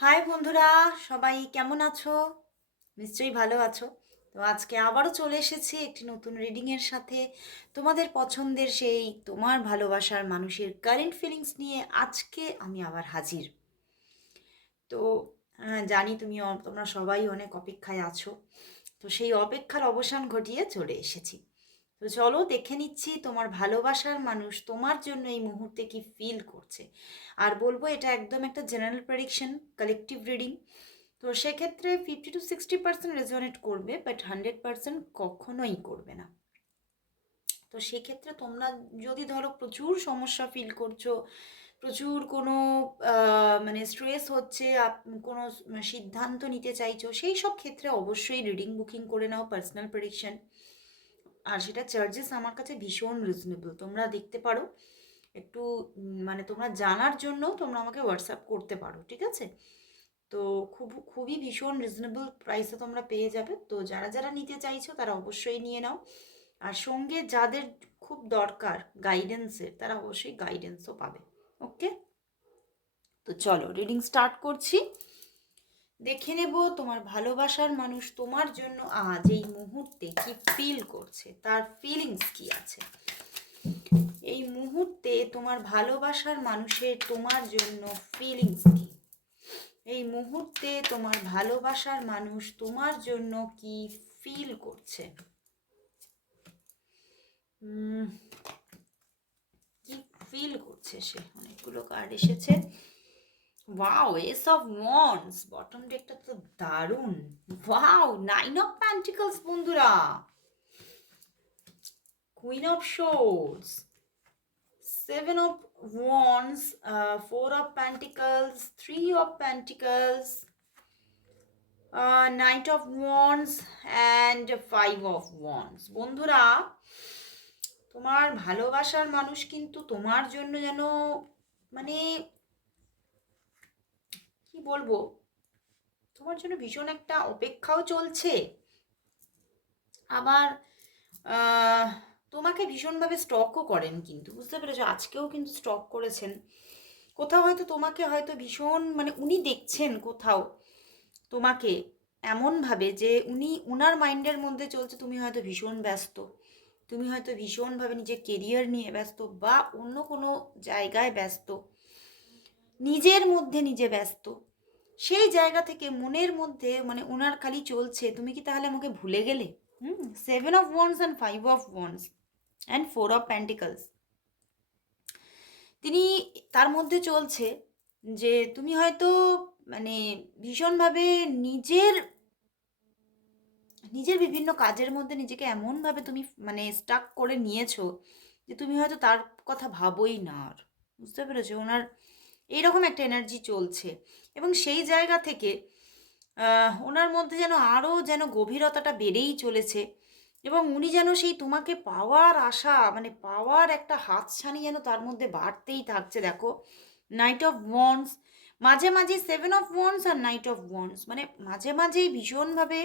High বন্ধুরা। সবাই কেমন আছো? নিশ্চয়ই ভালো আছো। তো আজকে আবারও চলে এসেছি একটি নতুন রিডিংয়ের সাথে। তোমাদের পছন্দের সেই তোমার ভালোবাসার মানুষের কারেন্ট ফিলিংস নিয়ে আজকে আমি আবার হাজির। তো আহ, জানি তুমি তোমরা সবাই অনেক অপেক্ষায় আছো। তো সেই অপেক্ষার অবসান ঘটিয়ে চলে এসেছি। তো চলো দেখে নিচ্ছি তোমার ভালোবাসার মানুষ তোমার জন্য এই মুহূর্তে কি ফিল করছে। আর বলব এটা একদম একটা জেনারেল প্রেডিকশন কালেকটিভ রিডিং তো সেক্ষেত্রে fifty to sixty percent resonate করবে বাট হান্ড্রেড পার্সেন্ট কখনোই করবে না। তো সেক্ষেত্রে তোমরা যদি ধরো প্রচুর সমস্যা ফিল করছ, প্রচুর কোনো মানে স্ট্রেস হচ্ছে কোনো, সিদ্ধান্ত নিতে চাইছো, সেই সব ক্ষেত্রে অবশ্যই রিডিং বুকিং করে নাও পার্সোনাল প্রেডিকশন আর সেটা চার্জেস আমার কাছে ভীষণ রিজনেবল তোমরা দেখতে পারো, একটু মানে তোমরা জানার জন্য তোমরা আমাকে হোয়াটসঅ্যাপ করতে পারো, ঠিক আছে? তো খুব, খুবই ভীষণ রিজনেবল প্রাইসে তোমরা পেয়ে যাবে। তো যারা যারা নিতে চাইছো তারা অবশ্যই নিয়ে নাও। আর সঙ্গে যাদের খুব দরকার গাইডেন্সের তারা অবশ্যই গাইডেন্সও পাবে ওকে তো চলো রিডিং স্টার্ট করছি। দেখে নেব তোমার ভালোবাসার মানুষ তোমার জন্য আজ এই মুহূর্তে কি ফিল করছে, তার ফিলিংস কি আছে? এই মুহূর্তে তোমার ভালোবাসার মানুষের তোমার জন্য ফিলিংস কি? এই মুহূর্তে তোমার ভালোবাসার মানুষ তোমার জন্য কি ফিল করছে? কি ফিল করছে সে? অনেকগুলো কার্ড এসেছে। Wow ace of wands bottom ডেকটা তো দারুণ। ওয়াও নাইন অফ প্যান্টিকলস বন্ধুরা। Queen of swords wands uh, four of pentacles three of pentacles uh, knight of wands and five of wands বন্ধুরা তোমার ভালোবাসার মানুষ কিন্তু তোমার জন্য যেন মানে বলব? তোমার জন্য ভীষণ একটা অপেক্ষাও চলছে। আবার তোমাকে ভীষণভাবে স্টকও করেন কিন্তু, বুঝতে পেরেছ? আজকেও কিন্তু স্টক করেছেন। কোথাও হয়তো তোমাকে হয়তো ভীষণ মানে উনি দেখছেন কোথাও তোমাকে এমনভাবে যে উনি, উনার মাইন্ডের মধ্যে চলছে তুমি হয়তো ভীষণ ব্যস্ত। তুমি হয়তো ভীষণভাবে নিজের কেরিয়ার নিয়ে ব্যস্ত বা অন্য কোনো জায়গায় ব্যস্ত। নিজের মধ্যে নিজে ব্যস্ত। সেই জায়গা থেকে মনের মধ্যে মানে ওনার খালি চলছে, তুমি কি তাহলে আমাকে ভুলে গেলে? হুম seven of wands and five of wands and four of pentacles তিনি তার মধ্যে চলছে যে তুমি হয়তো মানে ভীষণভাবে নিজের নিজের বিভিন্ন কাজের মধ্যে নিজেকে এমনভাবে তুমি মানে স্টাক করে নিয়েছো যে তুমি হয়তো তার কথা ভাবোই না আর। বুঝতে পেরেছ? ওনার এইরকম একটা এনার্জি চলছে। এবং সেই জায়গা থেকে ওনার মধ্যে যেন আরও যেন গভীরতাটা বেড়েই চলেছে এবং উনি যেন সেই তোমাকে পাওয়ার আশা মানে পাওয়ার একটা হাতছানি যেন তার মধ্যে বাড়তেই থাকছে, দেখো। নাইট অফ ওয়ান্স মাঝে মাঝে সেভেন অফ ওয়ান্স আর নাইট অফ ওয়ান্স মানে মাঝে মাঝেই ভীষণভাবে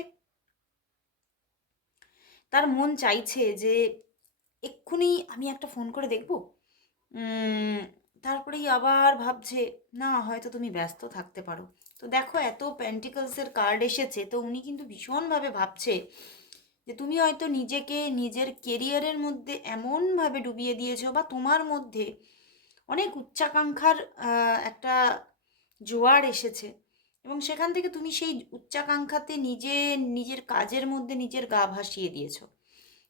তার মন চাইছে যে, এক্ষুনি আমি একটা ফোন করে দেখব? তারপরেই আবার ভাবছে, না, হয়তো তুমি ব্যস্ত থাকতে পারো। তো দেখো, এত প্যান্টিকলসের কার্ড এসেছে, তো উনি কিন্তু ভীষণভাবে ভাবছে যে, তুমি হয়তো নিজেকে নিজের কেরিয়ারের মধ্যে এমনভাবে ডুবিয়ে দিয়েছ বা তোমার মধ্যে অনেক উচ্চাকাঙ্ক্ষার একটা জোয়ার এসেছে। এবং সেখান থেকে তুমি সেই উচ্চাকাঙ্ক্ষাতে নিজে, নিজের কাজের মধ্যে নিজের গা ভাসিয়ে দিয়েছ।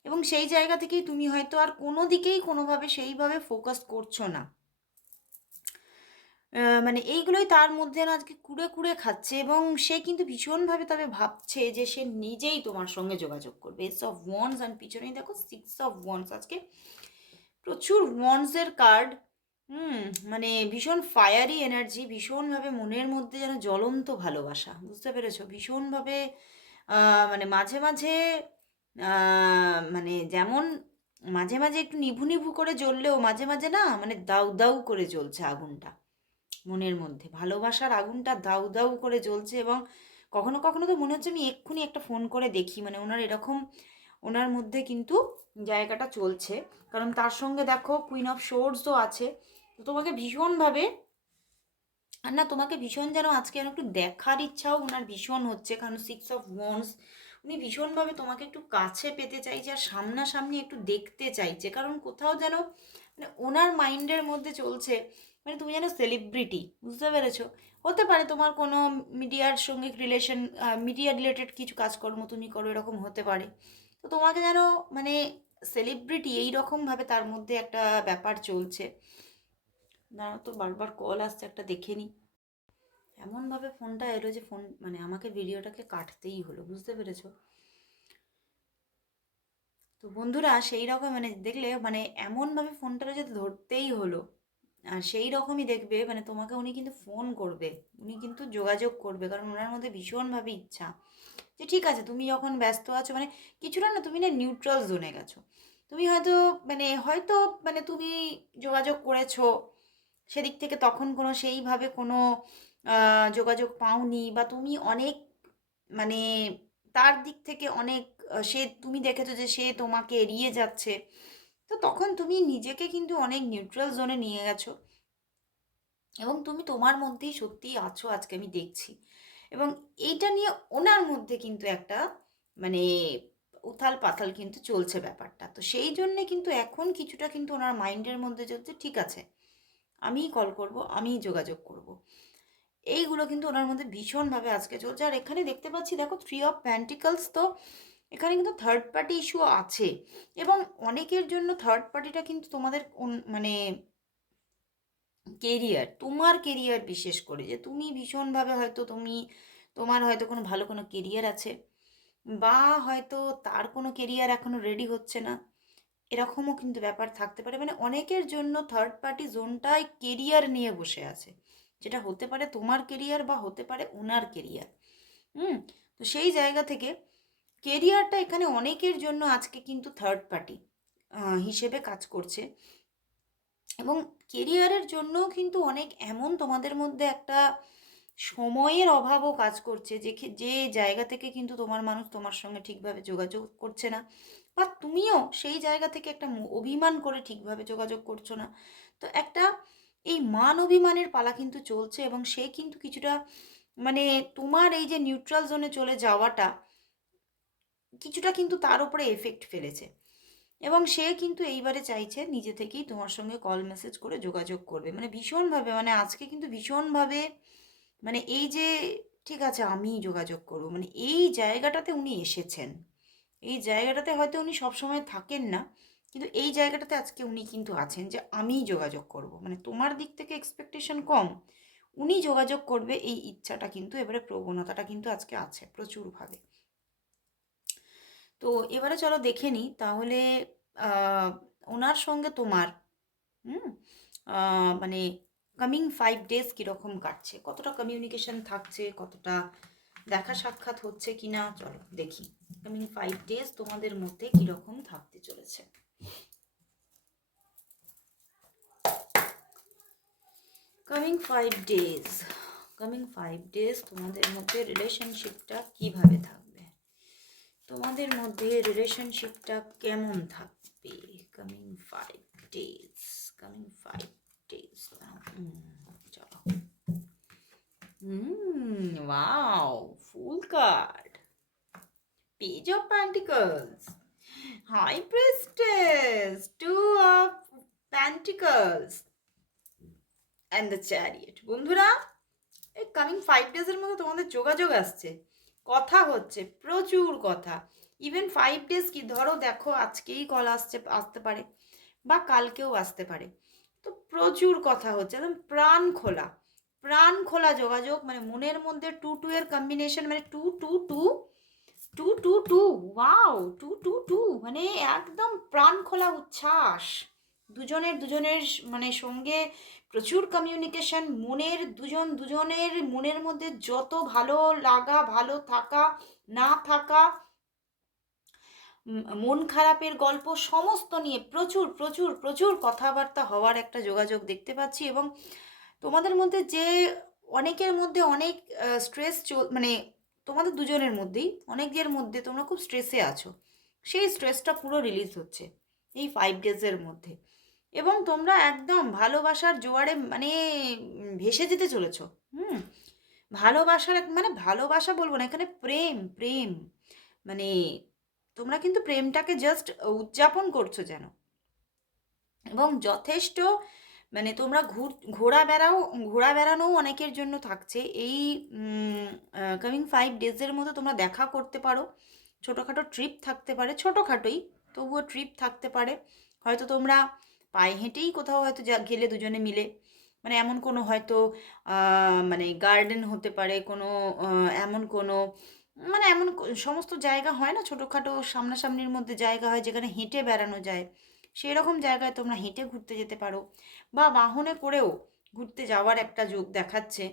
এবং সেই জায়গা থেকেই তুমি হয়তো আর কোনো দিকেই কোনোভাবে সেইভাবে ফোকাস করছ না। মানে এইগুলোই তার মধ্যে না আজকে কুড়ে কুড়ে খাচ্ছে এবং সে কিন্তু ভীষণভাবে তবে ভাবছে যে সে নিজেই তোমার সঙ্গে যোগাযোগ করবে। এস অফ ওয়ান্স অ্যান্ড পিছনেই দেখো সিক্স অফ ওয়ান্স আজকে। প্রচুর ওয়ান্সের কার্ড হুম মানে ভীষণ ফায়ারি এনার্জি ভীষণভাবে মনের মধ্যে যেন জ্বলন্ত ভালোবাসা, বুঝতে পেরেছ? ভীষণভাবে মানে মাঝে মাঝে মানে যেমন মাঝে মাঝে একটু নিভু নিভু করে জ্বললেও মাঝে মাঝে না মানে দাউ দাউ করে জ্বলছে আগুনটা। মনের মধ্যে। ভালোবাসার আগুনটা দাউ দাউ করে জ্বলছে এবং কখনো কখনো তো মনে হচ্ছে আমি এক্ষুনি একটা ফোন করে দেখি। মানে ওনার এরকম, ওনার মধ্যে কিন্তু জায়গাটা চলছে। কারণ তার সঙ্গে দেখো কুইন অফ শোর্সও আছে। তো তোমাকে ভীষণভাবে, আর না তোমাকে ভীষণ যেন আজকে যেন একটু দেখার ইচ্ছাও ওনার ভীষণ হচ্ছে। কারণ সিক্স অফ ওয়ান্স উনি ভীষণভাবে তোমাকে একটু কাছে পেতে চাইছে আর সামনাসামনি একটু দেখতে চাইছে। কারণ কোথাও যেন মানে ওনার মাইন্ডের মধ্যে চলছে মানে তুমি যেন সেলিব্রিটি বুঝতে পেরেছ? হতে পারে তোমার কোনো মিডিয়ার সঙ্গে রিলেশন মিডিয়া রিলেটেড কিছু কাজকর্ম তুমি করো, এরকম হতে পারে। তো তোমাকে যেন মানে সেলিব্রিটি এই রকমভাবে তার মধ্যে একটা ব্যাপার চলছে। না তো, বারবার কল আসছে, একটা দেখে নিই এমনভাবে ফোনটা এলো যে ফোন মানে আমাকে ভিডিওটাকে কাটতেই হলো, বুঝতে পেরেছ? তো বন্ধুরা সেই রকম মানে দেখলে মানে এমনভাবে ফোনটা যে ধরতেই হলো আর সেই রকমই দেখবে মানে তোমাকে উনি কিন্তু ফোন করবে, উনি কিন্তু যোগাযোগ করবে, কারণ ওনার মধ্যে ভীষণভাবে ইচ্ছা। যে ঠিক আছে, তুমি যখন ব্যস্ত আছো মানে কিছুটা না তুমি না নিউট্রাল জোনে গেছো। তুমি হয়তো মানে হয়তো মানে তুমি যোগাযোগ করেছ, সেদিক থেকে তখন কোনো সেইভাবে কোনো যোগাযোগ পাওনি বা তুমি অনেক মানে তার দিক থেকে অনেক সে, তুমি দেখেছ যে সে তোমাকে এড়িয়ে যাচ্ছে। তো তখন তুমি নিজেকে কিন্তু অনেক নিউট্রাল জোনে নিয়ে গেছো। এবং তুমি তোমার মধ্যেই সত্যিই আছো, আজকে আমি দেখছি। এবং এইটা নিয়ে ওনার মধ্যে কিন্তু একটা মানে উথাল পাথাল কিন্তু চলছে ব্যাপারটা। তো সেই জন্যে কিন্তু এখন কিছুটা কিন্তু ওনার মাইন্ডের মধ্যে চলছে, ঠিক আছে, আমিই কল করব, আমিই যোগাযোগ করব। এইগুলো কিন্তু ওনার মধ্যে ভীষণভাবে আজকে চলছে। আর এখানে দেখতে পাচ্ছি, দেখো থ্রি অফ প্যান্টিকলস তো এখানে কিন্তু থার্ড পার্টি ইস্যু আছে। এবং অনেকের জন্য থার্ড পার্টিটা কিন্তু তোমাদের মানে কেরিয়ার তোমার কেরিয়ার বিশেষ করে, যে তুমি ভীষণভাবে হয়তো তুমি, তোমার হয়তো কোনো ভালো কোনো কেরিয়ার আছে, বা হয়তো তার কোনো কেরিয়ার এখনও রেডি হচ্ছে না, এরকমও কিন্তু ব্যাপার থাকতে পারে। মানে অনেকের জন্য থার্ড পার্টি জোনটায় কেরিয়ার নিয়ে বসে আছে, যেটা হতে পারে তোমার কেরিয়ার বা হতে পারে ওনার কেরিয়ার হুম? তো সেই জায়গা থেকে কেরিয়ারটা এখানে অনেকের জন্য আজকে কিন্তু থার্ড পার্টি হিসেবে কাজ করছে। এবং কেরিয়ারের জন্যও কিন্তু অনেক এমন তোমাদের মধ্যে একটা সময়ের অভাবও কাজ করছে, যে যে জায়গা থেকে কিন্তু তোমার মানুষ তোমার সঙ্গে ঠিকভাবে যোগাযোগ করছে না, বা তুমিও সেই জায়গা থেকে একটা অভিমান করে ঠিকভাবে যোগাযোগ করছ না। তো একটা এই মান অভিমানের পালা কিন্তু চলছে এবং সে কিন্তু কিছুটা মানে তোমার এই যে নিউট্রাল জোনে চলে যাওয়াটা কিছুটা কিন্তু তার উপরে এফেক্ট ফেলেছে। এবং সে কিন্তু এইবারে চাইছে নিজে থেকেই তোমার সঙ্গে কল মেসেজ করে যোগাযোগ করবে। মানে ভীষণভাবে মানে আজকে কিন্তু ভীষণভাবে মানে এই যে, ঠিক আছে, আমিই যোগাযোগ করব। মানে এই জায়গাটাতে উনি এসেছেন। এই জায়গাটাতে হয়তো উনি সবসময় থাকেন না, কিন্তু এই জায়গাটাতে আজকে উনি কিন্তু আছেন যে আমিই যোগাযোগ করব। মানে তোমার দিক থেকে এক্সপেকটেশন কম, উনি যোগাযোগ করবে, এই ইচ্ছাটা কিন্তু, এবারে প্রবণতাটা কিন্তু আজকে আছে প্রচুরভাবে। তো এবারে চলো দেখে নিই। তাহলে ওনার সঙ্গে তোমার, হুম? মানে কামিং ফাইভ ডেজ কীরকম কাটছে? কতটা কমিউনিকেশন থাকছে? কতটা দেখা সাক্ষাৎ হচ্ছে কি না চলো দেখি। কামিং ফাইভ ডেজ তোমাদের মধ্যে কীরকম থাকতে চলেছে? Coming five days coming five days তোমাদের মধ্যে রিলেশনশিপটা কীভাবে থাকবে? তোমাদের মধ্যে রিলেশনশিপটা কেমন থাকবে? Coming five days coming five days চলো wow full card page of pentacles high priestess two of pentacles and the chariot বন্ধুরা, এই কামিং ফাইভ ডেজের মধ্যে তোমাদের যোগাযোগ আসছে। কথা হচ্ছে, প্রচুর কথা। ইভেন ফাইভ ডেজ কি, ধরো দেখো আজকেই কল আসছে, আসতে পারে বা কালকেও আসতে পারে। তো প্রচুর কথা হচ্ছে, একদম প্রাণ খোলা। প্রাণ খোলা যোগাযোগ মানে মনের মধ্যে টু টু এর কম্বিনেশন মানে two two two two two two wow two two two মানে একদম প্রাণ খোলা উচ্ছ্বাস। দুজনের দুজনের মানে সঙ্গে প্রচুর কমিউনিকেশন মনের দুজন দুজনের মনের মধ্যে যত ভালো লাগা, ভালো থাকা, না থাকা মন খারাপের গল্প সমস্ত নিয়ে প্রচুর প্রচুর প্রচুর কথাবার্তা হওয়ার একটা যোগাযোগ দেখতে পাচ্ছি এবং তোমাদের মধ্যে যে অনেকের মধ্যে অনেক স্ট্রেস মানে তোমাদের দুজনের মধ্যেই অনেকের মধ্যে তোমরা খুব স্ট্রেসে আছো। সেই স্ট্রেসটা পুরো রিলিজ হচ্ছে এই ফাইভ ডেজের মধ্যে। এবং তোমরা একদম ভালোবাসার জোয়ারে মানে ভেসে যেতে চলেছো। হুম? ভালোবাসার মানে ভালোবাসা বলব না, এখানে প্রেম প্রেম। মানে তোমরা কিন্তু প্রেমটাকে জাস্ট উদযাপন করছ যেন। এবং যথেষ্ট মানে তোমরা ঘুর ঘোরা বেড়াও ঘোরা বেড়ানোও অনেকের জন্য থাকছে। এই কামিং ফাইভ ডেজের মধ্যে তোমরা দেখা করতে পারো। ছোটোখাটো ট্রিপ থাকতে পারে, ছোটোখাটোই, তবুও ট্রিপ থাকতে পারে। হয়তো তোমরা পায়ে হেঁটেই কোথাও হয়তো যা, গেলে দুজনে মিলে। মানে এমন কোনো হয়তো মানে গার্ডেন হতে পারে, কোনো এমন কোনো মানে এমন সমস্ত জায়গা হয় না, ছোটোখাটো সামনাসামনির মধ্যে জায়গা হয় যেখানে হেঁটে বেড়ানো যায়। সেই রকম জায়গায় তোমরা হেঁটে ঘুরতে যেতে পারো। বা বাহনে করেও ঘুরতে যাওয়ার একটা যোগ দেখাচ্ছে।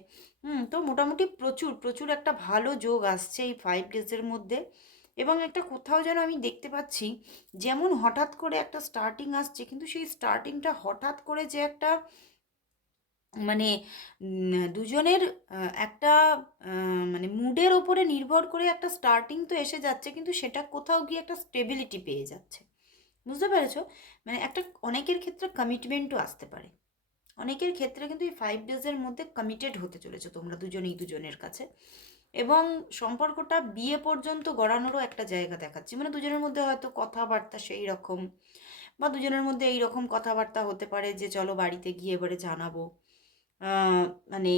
হুম, তো মোটামুটি প্রচুর প্রচুর একটা ভালো যোগ আসছে এই ফাইভ ডেজের মধ্যে। এবং একটা কোথাও যেন আমি দেখতে পাচ্ছি, যেমন হঠাৎ করে একটা স্টার্টিং আসছে, কিন্তু সেই স্টার্টিংটা হঠাৎ করে যে একটা মানে দুজনের একটা মানে মুডের ওপরে নির্ভর করে একটা স্টার্টিং তো এসে যাচ্ছে, কিন্তু সেটা কোথাও গিয়ে একটা স্টেবিলিটি পেয়ে যাচ্ছে। বুঝতে পেরেছ? মানে একটা অনেকের ক্ষেত্রে কমিটমেন্টও আসতে পারে। অনেকের ক্ষেত্রে কিন্তু এই ফাইভ ডেজের মধ্যে কমিটেড হতে চলেছো তোমরা দুজনেই দুজনের কাছে। এবং সম্পর্কটা বিয়ে পর্যন্ত গড়ানোরও একটা জায়গা দেখাচ্ছে। মানে দুজনের মধ্যে হয়তো কথাবার্তা সেই রকম বা দুজনের মধ্যে এই রকম কথাবার্তা হতে পারে যে, চলো বাড়িতে গিয়ে এবারে জানাব। মানে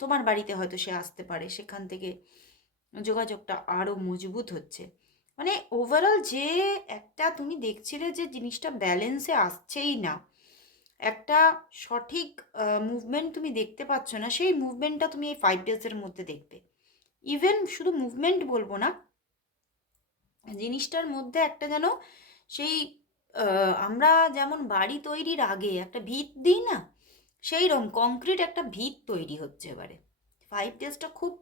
তোমার বাড়িতে হয়তো সে আসতে পারে, সেখান থেকে যোগাযোগটা আরও মজবুত হচ্ছে। মানে ওভারঅল যে একটা তুমি দেখছিলে যে জিনিসটা ব্যালেন্সে আসছেই না। একটা সঠিক মুভমেন্ট তুমি দেখতে পাচ্ছ না, সেই মুভমেন্টটা তুমি এই ফাইভ ডেজের মধ্যে দেখবে। ইভেন শুধু মুভমেন্ট বলব না, জিনিসটার মধ্যে একটা যেন সেই আমরা যেমন বাড়ি তৈরির আগে একটা ভিত দিই না সেই রকম কংক্রিট একটা ভিত তৈরি হচ্ছে এবারে। ফাইভ ডেজটা খুব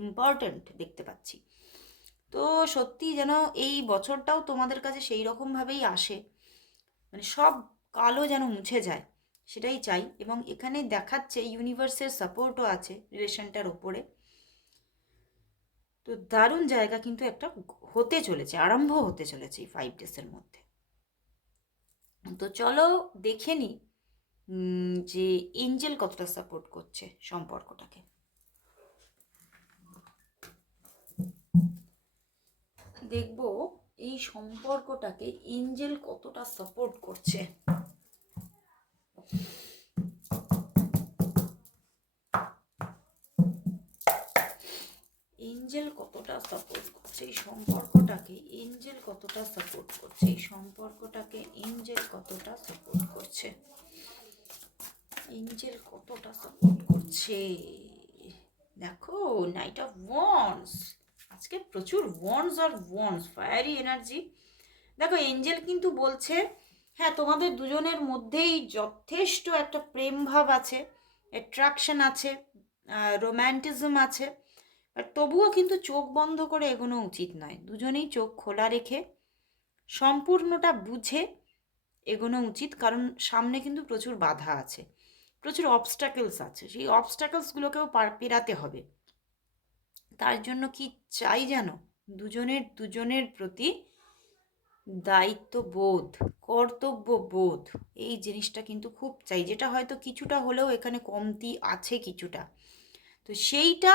ইম্পর্ট্যান্ট দেখতে পাচ্ছি। তো সত্যি যেন এই বছরটাও তোমাদের কাছে সেই রকমভাবেই আসে। মানে সব কালো যেন মুছে যায়, সেটাই চাই। এবং এখানে দেখাচ্ছে ইউনিভার্সের সাপোর্টও আছে রিলেশনটার ওপরে। তো দারুণ জায়গা কিন্তু একটা হতে চলেছে, আরম্ভ হতে চলেছে এই ফাইভ ডেসের মধ্যে। তো চলো দেখে নি যে এঞ্জেল কতটা সাপোর্ট করছে সম্পর্কটাকে। দেখব এই সম্পর্কটাকে এঞ্জেল কতটা সাপোর্ট করছে? এঞ্জেল কতটা সাপোর্ট করছে এই সম্পর্কটাকে? এঞ্জেল কতটা সাপোর্ট করছে এই সম্পর্কটাকে? এঞ্জেল কতটা সাপোর্ট করছে? এঞ্জেল কতটা সাপোর্ট করছে? দেখো নাইট অফ ওয়ান্স আজকে প্রচুর ওয়ান্স আর ওয়ান্স ফায়ারি এনার্জি দেখো এঞ্জেল কিন্তু বলছে হ্যাঁ তোমাদের দুজনের মধ্যেই যথেষ্ট একটা প্রেম ভাব আছে অ্যাট্রাকশন আছে রোম্যান্টিজম আছে আর তবুও কিন্তু চোখ বন্ধ করে এগোনো উচিত নয়। দুজনেই চোখ খোলা রেখে সম্পূর্ণটা বুঝে এগোনো উচিত, কারণ সামনে কিন্তু প্রচুর বাধা আছে, প্রচুর অবস্টাকেলস আছে। সেই অবস্টাকেলসগুলোকেও পার, পেরাতে হবে। তার জন্য কি চাই জানো? দুজনের দুজনের প্রতি দায়িত্ববোধ, কর্তব্যবোধ, এই জিনিসটা কিন্তু খুব চাই। যেটা হয়তো কিছুটা হলেও এখানে কমতি আছে কিছুটা। তো সেইটা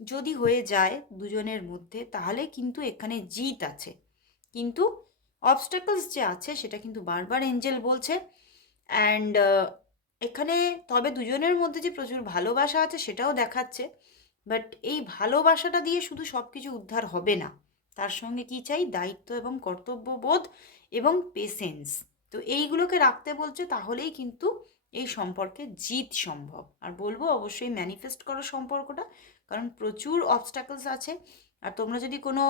যদি হয়ে যায় দুজনের মধ্যে, তাহলে কিন্তু এখানে জিত আছে। কিন্তু অবস্টাকলস যে আছে, সেটা কিন্তু বারবার এঞ্জেল বলছে। অ্যান্ড এখানে তবে দুজনের মধ্যে যে প্রচুর ভালোবাসা আছে, সেটাও দেখাচ্ছে। বাট এই ভালোবাসাটা দিয়ে শুধু সব কিছু উদ্ধার হবে না। তার সঙ্গে কি চাই? দায়িত্ব এবং কর্তব্যবোধ এবং পেশেন্স তো এইগুলোকে রাখতে বলছে, তাহলেই কিন্তু এই সম্পর্কে জিত সম্ভব। আর বলব, অবশ্যই ম্যানিফেস্ট করো সম্পর্কটা, কারণ প্রচুর অবস্টাকলস আছে। আর তোমরা যদি কোনো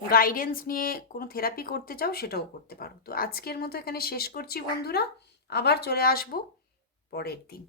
গাইডেন্স নিয়ে কোনো থেরাপি করতে চাও, সেটাও করতে পারো। তো আজকের মতো এখানে শেষ করছি বন্ধুরা। আবার চলে আসব পরের দিন।